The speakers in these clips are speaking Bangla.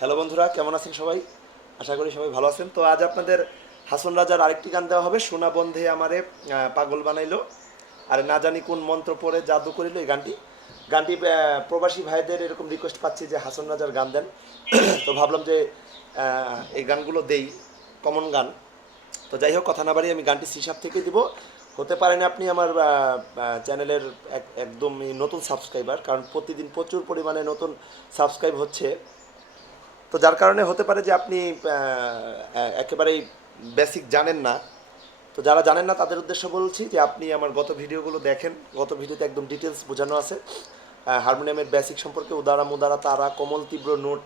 হ্যালো বন্ধুরা, কেমন আছেন সবাই? আশা করি সবাই ভালো আছেন। তো আজ আপনাদের হাসন রাজার আরেকটি গান দেওয়া হবে, সোনা বন্ধে আমারে পাগল বানাইলো, আর না জানি কোন মন্ত্র পড়ে জাদু করিল। এই গানটি গানটি প্রবাসী ভাইদের এরকম রিকোয়েস্ট পাচ্ছি যে হাসন রাজার গান দেন। তো ভাবলাম যে এই গানগুলো দেই, কমন গান। তো যাই হোক, কথা না বাড়িয়ে আমি গানটি সিসাব থেকে দিব। হতে পারেন আপনি আমার চ্যানেলের একদমই নতুন সাবস্ক্রাইবার, কারণ প্রতিদিন প্রচুর পরিমাণে নতুন সাবস্ক্রাইব হচ্ছে। তো যার কারণে হতে পারে যে আপনি একেবারেই বেসিক জানেন না। তো যারা জানেন না তাদের উদ্দেশ্য বলছি যে আপনি আমার গত ভিডিওগুলো দেখেন। গত ভিডিওতে একদম ডিটেলস বোঝানো আছে হারমোনিয়ামের বেসিক সম্পর্কে, উদারা মুদারা তারা, কোমল তীব্র নোট,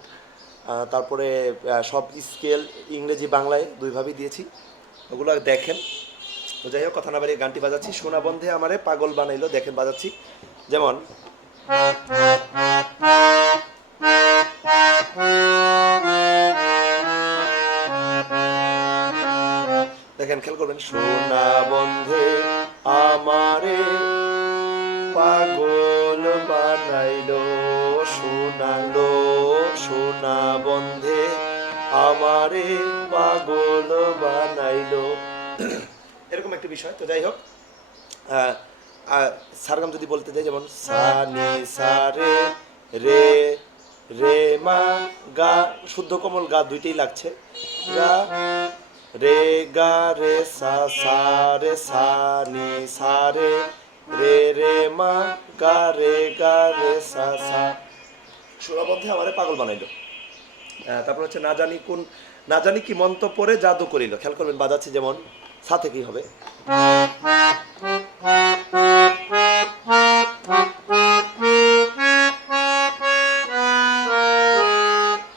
তারপরে সব স্কেল ইংরেজি বাংলায় দুইভাবেই দিয়েছি, ওগুলো দেখেন। তো যাই হোক, কথা না বাড়িয়ে গানটি বাজাচ্ছি। সোনা বন্ধে আমারে পাগল বানাইলো, দেখেন বাজাচ্ছি। যেমন দেখেন, খেয়াল করবেন। সোনা বন্ধে আমারে পাগল বানাইলো, শোনালো সোনা বন্ধে আমারে পাগল বানাইলো, এরকম একটা বিষয়। তো যাই হোক, সারগাম যদি বলতে যাই, যেমন সা নি সা রে রে রে মা গা, শুদ্ধ কোমল গা দুইটাই লাগছে, গা রে গা রে সা সা রে সা নি সা রে রে রে মা গা রে সা সা, সোনা বন্ধে আমারে পাগল বানাইলো। তারপর হচ্ছে না জানি কি মন্ত্র পড়ে জাদু করিল। খেয়াল করবেন, বাজাচ্ছে যেমন সা থেকেই হবে।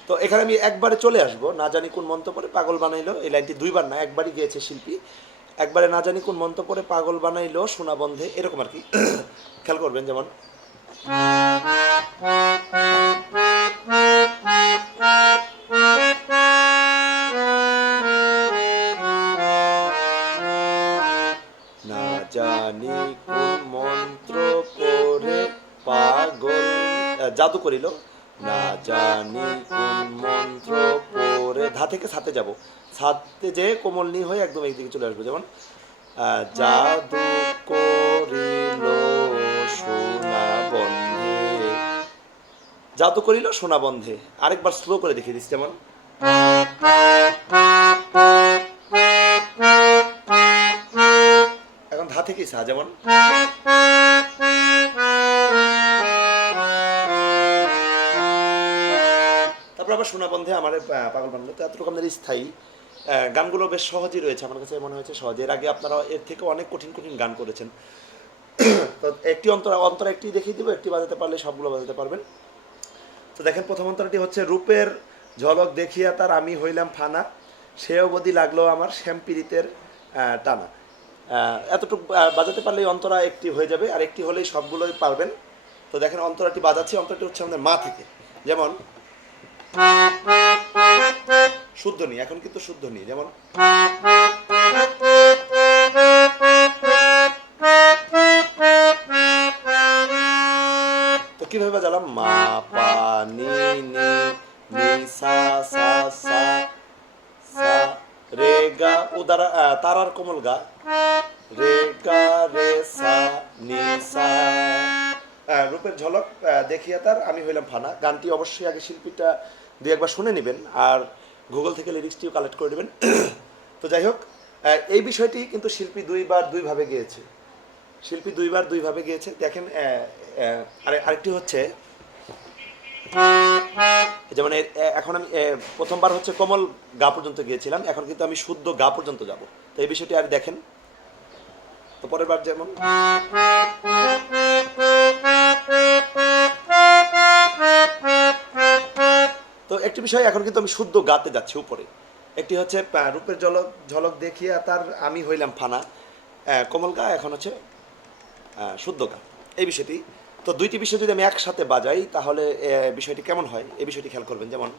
তো এখানে আমি একবারে চলে আসবো, না জানি কোন মন্ত্র পড়ে পাগল বানাইলো। এই লাইনটি দুইবার না, একবারই গিয়েছে শিল্পী। একবারে না জানি কোন মন্ত্র পড়ে পাগল বানাইলো সোনা বন্ধে, এরকম আর কি। খেয়াল করবেন, যেমন না জানি কোন মন্ত্র পড়ে পাগল জাদু করিল, না জানি কোন মন্ত্র পড়ে, ধা থেকে সাথে যাব, সাথে যে কোমল নি হয়ে একদম এইদিকে চলে আসবো। যেমন জাদু করিল সোনা বন্ধে, জাদু করিল সোনা বন্ধে। আরেকবার স্লো করে দেখিয়ে দিচ্ছি, যেমন এখন ধা থেকেই সা, যেমন তারপর আবার সোনা বন্ধে আমার পাগল বানালো। তো এতটুকু আমাদের স্থায়ী গানগুলো বেশ সহজই রয়েছে, আমার কাছে মনে হয়েছে সহজ। এর আগে আপনারা এর থেকে অনেক কঠিন কঠিন গান করেছেন। তো একটি অন্তরা একটি দেখিয়ে দিব, একটি বাজাতে পারলে সবগুলো বাজাতে পারবেন। তো দেখেন, প্রথম অন্তরাটি হচ্ছে রূপের ঝলক দেখিয়া তার আমি হইলাম ফানা, সে অবধি লাগলো আমার শ্যামপিরিতের টানা। এতটুকু বাজাতে পারলেই অন্তরা একটি হয়ে যাবে, আর একটি হলেই সবগুলোই পারবেন। তো দেখেন, অন্তরাটি বাজাচ্ছি। অন্তরাটি হচ্ছে আমাদের মা থেকে, যেমন শুদ্ধ নি, এখন কিন্তু শুদ্ধ নি, যেমন তো কিভাবে বাজালাম, মা পা নি নি নি সা সা সা সা রে গা, উদারা তারার কোমল গা, রে গা রে সা নি সা। রূপের ঝলক দেখিয়া তার আমি হইলাম ফানা। গানটি অবশ্যই আগে শিল্পীটা দুই একবার শুনে নেবেন, আর গুগল থেকে লিরিক্সটিও কালেক্ট করে নেবেন। তো যাই হোক, এই বিষয়টি কিন্তু শিল্পী দুইভাবে গিয়েছে। দেখেন, আরেকটি হচ্ছে, যেমন এখন আমি প্রথমবার হচ্ছে কোমল গা পর্যন্ত গিয়েছিলাম, এখন কিন্তু আমি শুদ্ধ গা পর্যন্ত যাব। তো এই বিষয়টি আর দেখেন। তো পরের বার যেমন তো একটি বিষয়, এখন কিন্তু আমি শুদ্ধ গাতে যাচ্ছি উপরে। একটি হচ্ছে রূপের ঝলক দেখিয়া তার আমি হইলাম ফানা, কোমল গা, এখন হচ্ছে শুদ্ধ গা, এই বিষয়টি। তো দুইটি বিষয় যদি আমি একসাথে বাজাই তাহলে বিষয়টি কেমন হয়, এই বিষয়টি খেয়াল করবেন। যেমন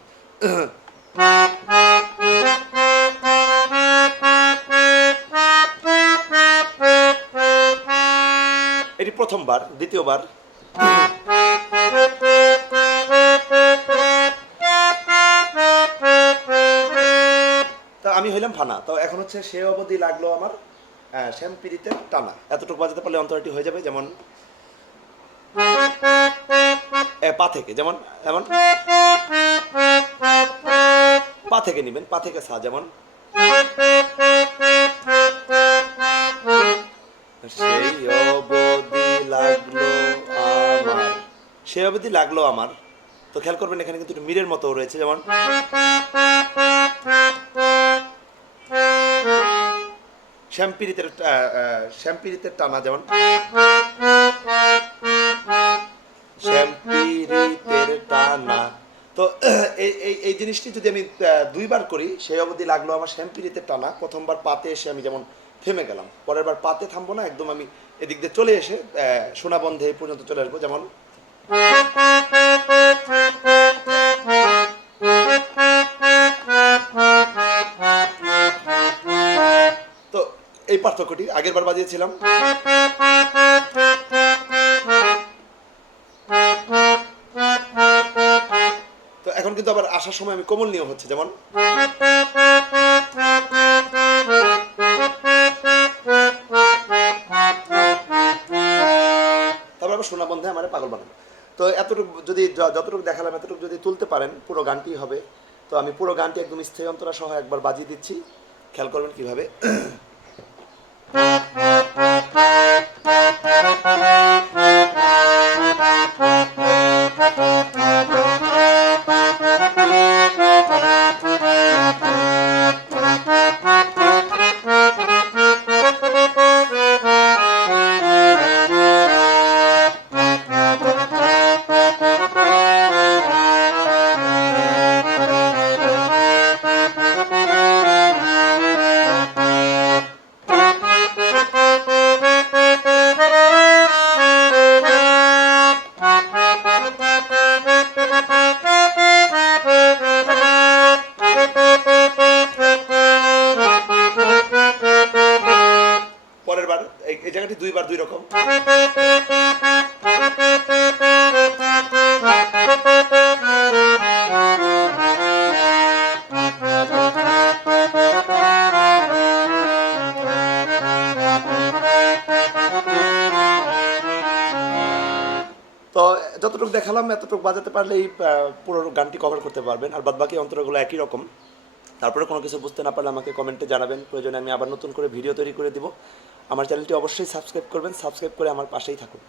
এটি প্রথমবার। দ্বিতীয়বার আমি হইলাম ফানা। তো এখন হচ্ছে সে অবধি লাগলো আমার শ্যামপিরিতে টানা, এতটুকু বাজাতে পারলে অন্তরাটি হয়ে যাবে। যেমন পা থেকে, যেমন যেমন পা থেকে নিবেন, পা থেকে সা, যেমন সেই অবধি লাগলো আমার, সেই অবধি লাগলো আমার। তো খেয়াল করবেন এখানে কিন্তু একটু মিরের মতো রয়েছে, যেমন শ্যামপিরিতের টানা, যেমন শ্যামপিরিতের টানা। তো এই এই এই জিনিসটি যদি আমি দুইবার করি, সেই অবধি লাগলো আমার শ্যামপিরিতের টানা, প্রথমবার পাতে এসে আমি যেমন থেমে গেলাম, পরের বার পাতে থামবো না, একদম আমি এদিক দিয়ে চলে এসে সোনা বন্ধে পর্যন্ত চলে আসবো। যেমন তো এই পার্থক্যটি আগের বার বাজিয়েছিলাম। তো এখন কিন্তু আবার আসার সময় আমি কোমল নিয়ম হচ্ছে, যেমন তারপর আবার সোনা বন্ধে আমার পাগল বানানো। তো এতটুকু যদি যতটুকু দেখালাম এতটুকু যদি তুলতে পারেন পুরো গানটি হবে। তো আমি পুরো গানটি একদম স্থায়ী অন্তরা সহ একবার বাজিয়ে দিচ্ছি, খেয়াল করবেন কিভাবে। পরের বার এই জায়গাটি দুইবার দুই রকম। তো যতটুকু দেখালাম এতটুকু বাজাতে পারলেই পুরো গানটি কভার করতে পারবেন, আর বাদ বাকি অন্তরগুলো একই রকম। তারপরে কোনো কিছু বুঝতে না পারলে আমাকে কমেন্টে জানাবেন, প্রয়োজনে আমি আবার নতুন করে ভিডিও তৈরি করে দিব। আমার চ্যানেলটি অবশ্যই সাবস্ক্রাইব করবেন, সাবস্ক্রাইব করে আমার পাশেই থাকুন।